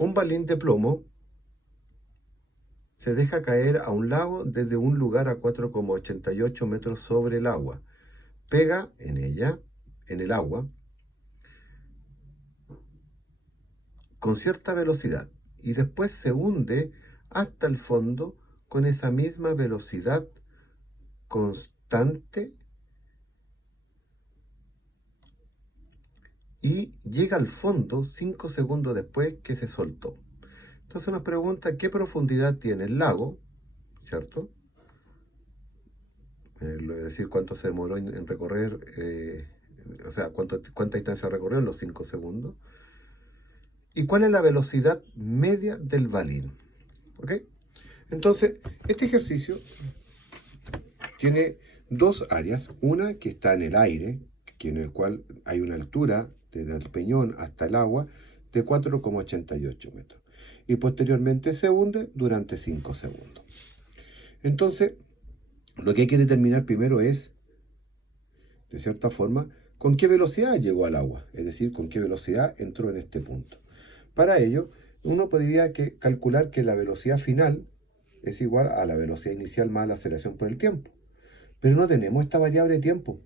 Un balín de plomo se deja caer a un lago desde un lugar a 4,88 metros sobre el agua. Pega en ella, en el agua, con cierta velocidad y después se hunde hasta el fondo con esa misma velocidad constante y llega al fondo 5 segundos después que se soltó. Entonces nos pregunta qué profundidad tiene el lago, ¿cierto? Es decir, cuánto se demoró en recorrer, o sea, cuánta distancia recorrió en los 5 segundos. ¿Y cuál es la velocidad media del balín? ¿Ok? Entonces, este ejercicio tiene dos áreas. Una que está en el aire, en el cual hay una altura desde el peñón hasta el agua de 4,88 metros. Y posteriormente se hunde durante 5 segundos. Entonces, lo que hay que determinar primero es, de cierta forma, con qué velocidad llegó al agua, es decir, con qué velocidad entró en este punto. Para ello, uno podría calcular que la velocidad final es igual a la velocidad inicial más la aceleración por el tiempo. Pero no tenemos esta variable de tiempo.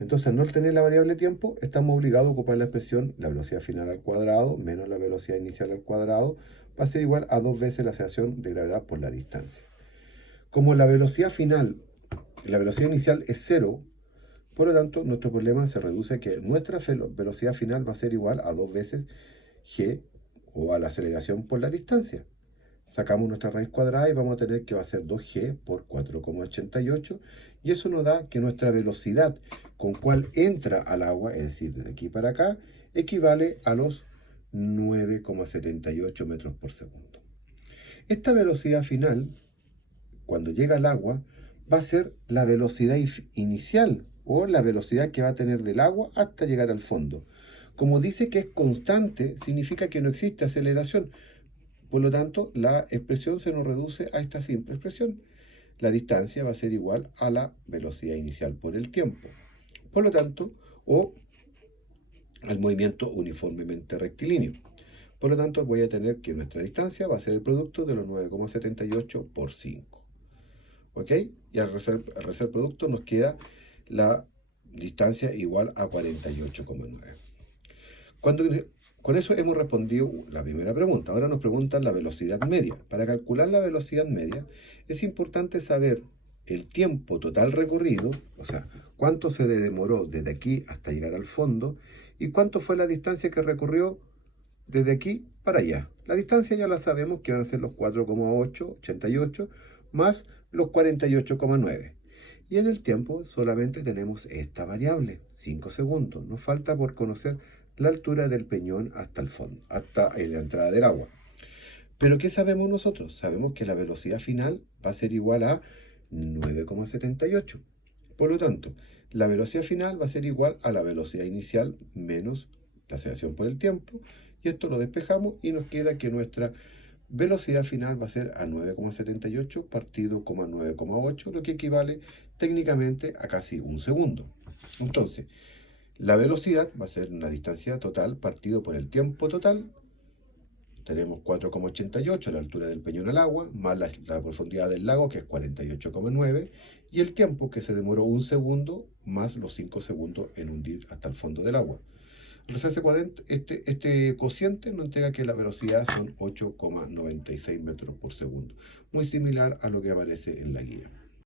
Entonces, al no tener la variable de tiempo, estamos obligados a ocupar la expresión la velocidad final al cuadrado menos la velocidad inicial al cuadrado va a ser igual a 2 veces la aceleración de gravedad por la distancia. Como la velocidad final, la velocidad inicial es 0, por lo tanto, nuestro problema se reduce a que nuestra velocidad final va a ser igual a 2 veces g o a la aceleración por la distancia. Sacamos nuestra raíz cuadrada y vamos a tener que va a ser 2g por 4,88 y eso nos da que nuestra velocidad con cual entra al agua, es decir, desde aquí para acá, equivale a los 9,78 metros por segundo. Esta velocidad final, cuando llega al agua, va a ser la velocidad inicial o la velocidad que va a tener del agua hasta llegar al fondo. Como dice que es constante, significa que no existe aceleración. Por lo tanto, la expresión se nos reduce a esta simple expresión. La distancia va a ser igual a la velocidad inicial por el tiempo. Por lo tanto, o al movimiento uniformemente rectilíneo. Por lo tanto, voy a tener que nuestra distancia va a ser el producto de los 9,78 por 5. ¿Ok? Y al realizar producto nos queda la distancia igual a 48,9. Con eso hemos respondido la primera pregunta. Ahora nos preguntan la velocidad media. Para calcular la velocidad media es importante saber el tiempo total recorrido, o sea, cuánto se demoró desde aquí hasta llegar al fondo y cuánto fue la distancia que recorrió desde aquí para allá. La distancia ya la sabemos que van a ser los 4,88 más los 48,9. Y en el tiempo solamente tenemos esta variable, 5 segundos. Nos falta por conocer la altura del peñón hasta el fondo, hasta la entrada del agua. Pero ¿qué sabemos nosotros? Sabemos que la velocidad final va a ser igual a 9,78. Por lo tanto, la velocidad final va a ser igual a la velocidad inicial menos la aceleración por el tiempo. Y esto lo despejamos y nos queda que nuestra velocidad final va a ser a 9,78 partido 9,8, lo que equivale técnicamente a casi un segundo. Entonces, la velocidad va a ser una distancia total partido por el tiempo total. Tenemos 4,88 la altura del peñón al agua, más la profundidad del lago, que es 48,9, y el tiempo que se demoró un segundo, más los 5 segundos en hundir hasta el fondo del agua. Este cociente nos entrega que la velocidad son 8,96 metros por segundo, muy similar a lo que aparece en la guía.